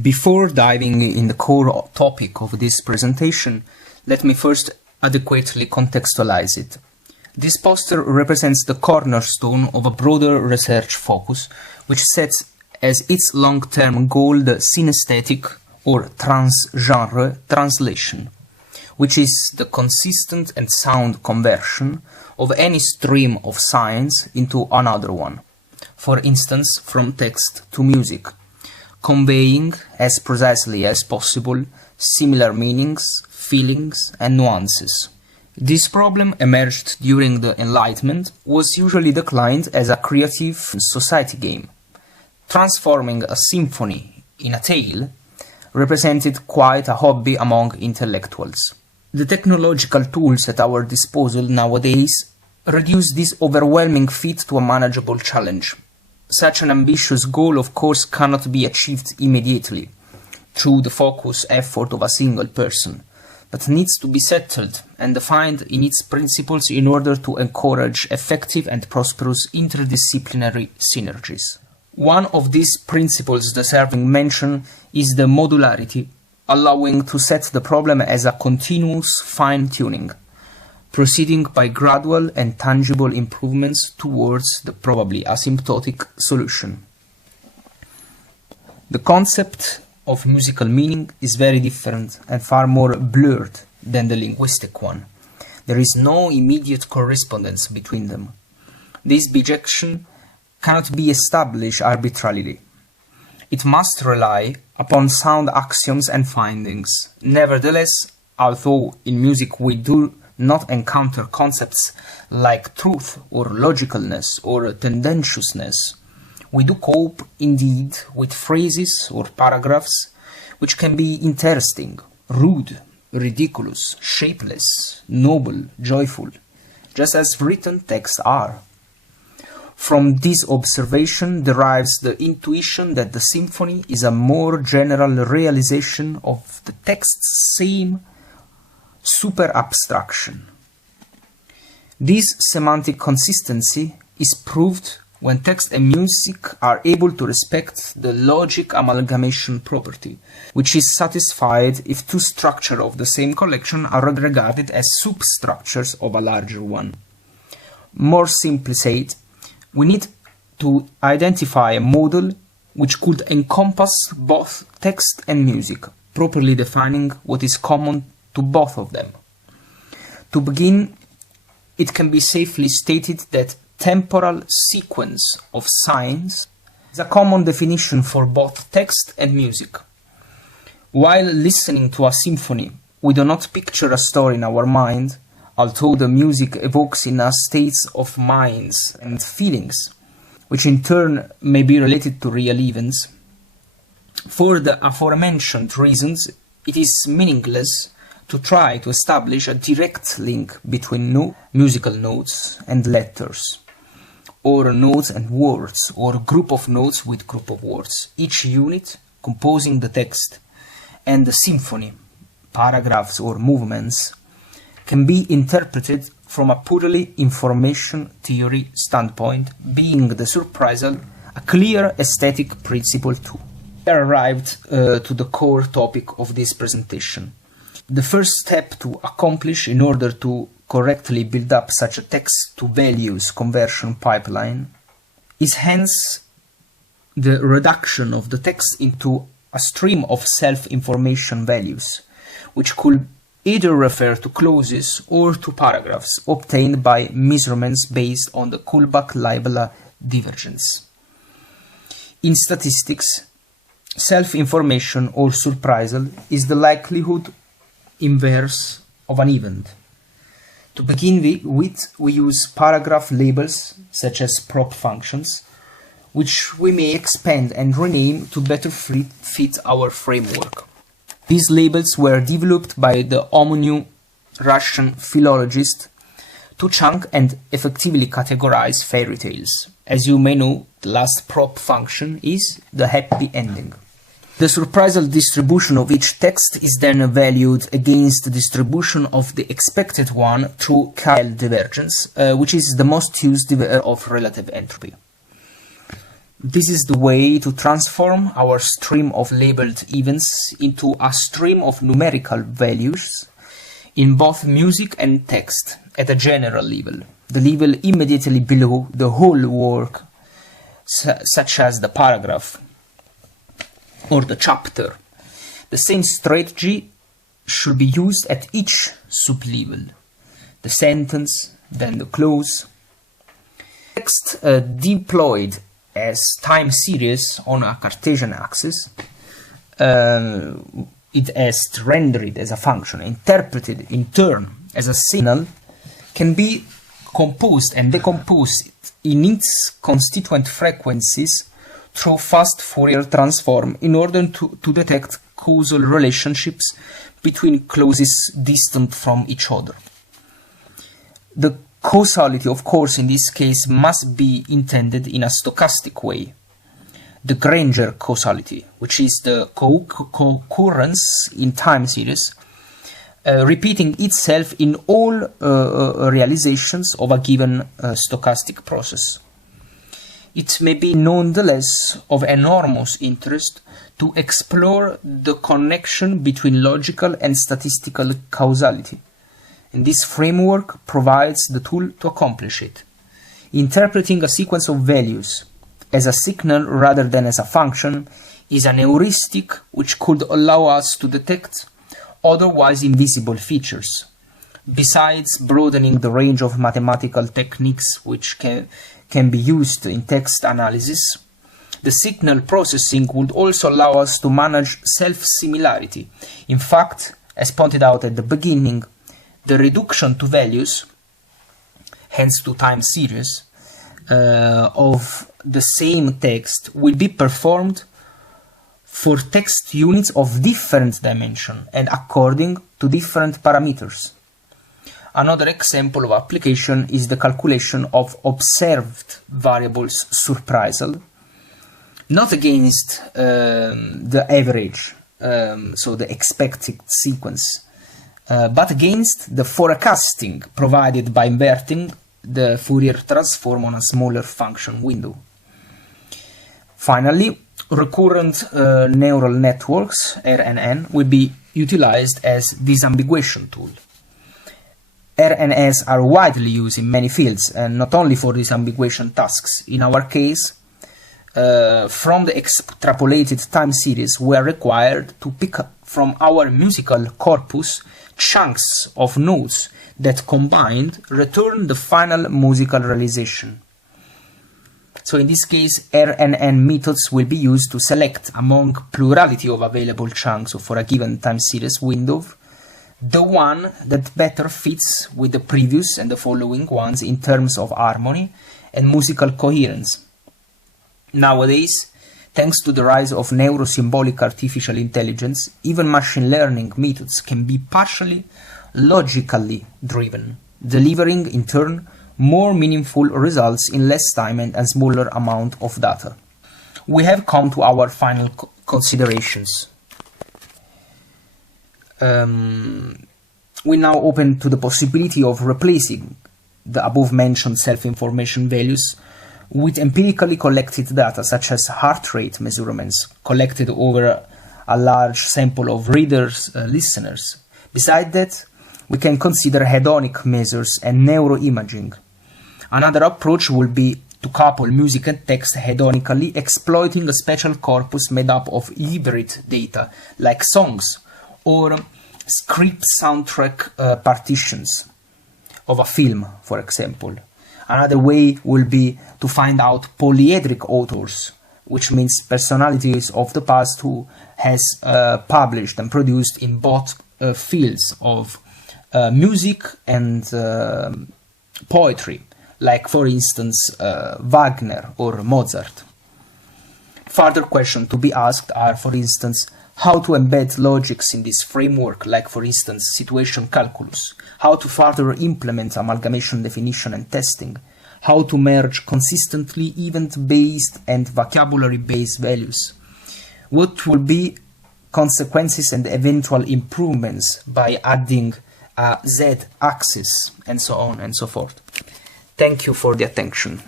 Before diving in the core topic of this presentation, let me first adequately contextualize it. This poster represents the cornerstone of a broader research focus, which sets as its long-term goal the synesthetic or transgenre translation, which is the consistent and sound conversion of any stream of science into another one, for instance from text to music, conveying as precisely as possible similar meanings, feelings and nuances. This problem emerged during the Enlightenment, was usually declined as a creative society game. Transforming a symphony in a tale represented quite a hobby among intellectuals. The technological tools at our disposal nowadays reduce this overwhelming feat to a manageable challenge. Such an ambitious goal, of course, cannot be achieved immediately through the focused effort of a single person, but needs to be settled and defined in its principles in order to encourage effective and prosperous interdisciplinary synergies. One of these principles deserving mention is the modularity, allowing to set the problem as a continuous fine-tuning, proceeding by gradual and tangible improvements towards the probably asymptotic solution. The concept of musical meaning is very different and far more blurred than the linguistic one. There is no immediate correspondence between them. This bijection cannot be established arbitrarily. It must rely upon sound axioms and findings. Nevertheless, although in music we do not encounter concepts like truth or logicalness or tendentiousness, we do cope indeed with phrases or paragraphs which can be interesting, rude, ridiculous, shapeless, noble, joyful, just as written texts are. From this observation derives the intuition that the symphony is a more general realization of the text's same super-abstraction. This semantic consistency is proved when text and music are able to respect the logic amalgamation property, which is satisfied if two structures of the same collection are regarded as substructures of a larger one. More simply said, we need to identify a model which could encompass both text and music, properly defining what is common to both of them. To begin, it can be safely stated that temporal sequence of signs is a common definition for both text and music. While listening to a symphony, we do not picture a story in our mind, although the music evokes in us states of minds and feelings, which in turn may be related to real events. For the aforementioned reasons, it is meaningless to try to establish a direct link between musical notes and letters, or notes and words, or group of notes with group of words, each unit composing the text, and the symphony, paragraphs or movements, can be interpreted from a purely information theory standpoint, being the surprisal a clear aesthetic principle too. We are arrived to the core topic of this presentation. The first step to accomplish in order to correctly build up such a text-to-values conversion pipeline is hence the reduction of the text into a stream of self-information values, which could either refer to clauses or to paragraphs obtained by measurements based on the Kullback-Leibler divergence. In statistics, self-information or surprisal is the likelihood inverse of an event. To begin with, we use paragraph labels such as prop functions, which we may expand and rename to better fit our framework. These labels were developed by the homonym Russian philologist to chunk and effectively categorize fairy tales. As you may know, the last prop function is the happy ending. The surprisal distribution of each text is then valued against the distribution of the expected one through KL divergence, which is the most used of relative entropy. This is the way to transform our stream of labeled events into a stream of numerical values in both music and text at a general level, the level immediately below the whole work, such as the paragraph or the chapter. The same strategy should be used at each sublevel, the sentence, then the clause. Text deployed as time series on a Cartesian axis, it has rendered as a function, interpreted in turn as a signal, can be composed and decomposed in its constituent frequencies through fast Fourier transform in order to detect causal relationships between clauses distant from each other. The causality, of course, in this case must be intended in a stochastic way. The Granger causality, which is the co-occurrence in time series, repeating itself in all realizations of a given stochastic process. It may be nonetheless of enormous interest to explore the connection between logical and statistical causality. And this framework provides the tool to accomplish it. Interpreting a sequence of values as a signal rather than as a function is an heuristic which could allow us to detect otherwise invisible features. Besides broadening the range of mathematical techniques which can be used in text analysis, the signal processing would also allow us to manage self-similarity. In fact, as pointed out at the beginning, the reduction to values, hence to time series, of the same text will be performed for text units of different dimension and according to different parameters. Another example of application is the calculation of observed variables surprisal, not against the average, so the expected sequence, but against the forecasting provided by inverting the Fourier transform on a smaller function window. Finally, recurrent neural networks, RNN, will be utilized as disambiguation tool. RNNs are widely used in many fields, and not only for disambiguation tasks. In our case, from the extrapolated time series, we are required to pick up from our musical corpus chunks of notes that combined return the final musical realization. So in this case, RNN methods will be used to select among plurality of available chunks for a given time series window the one that better fits with the previous and the following ones in terms of harmony and musical coherence. Nowadays, thanks to the rise of neurosymbolic artificial intelligence, even machine learning methods can be partially logically driven, delivering in turn more meaningful results in less time and a smaller amount of data. We have come to our final considerations. We now open to the possibility of replacing the above-mentioned self-information values with empirically collected data, such as heart rate measurements collected over a large sample of readers, listeners. Besides that, we can consider hedonic measures and neuroimaging. Another approach will be to couple music and text hedonically, exploiting a special corpus made up of hybrid data, like songs or script soundtrack partitions of a film, for example. Another way will be to find out polyedric authors, which means personalities of the past who has published and produced in both fields of music and poetry, like for instance Wagner or Mozart. Further questions to be asked are, for instance, how to embed logics in this framework, like for instance situation calculus, how to further implement amalgamation definition and testing, how to merge consistently event-based and vocabulary-based values, what will be consequences and eventual improvements by adding a z-axis, and so on and so forth. Thank you for the attention.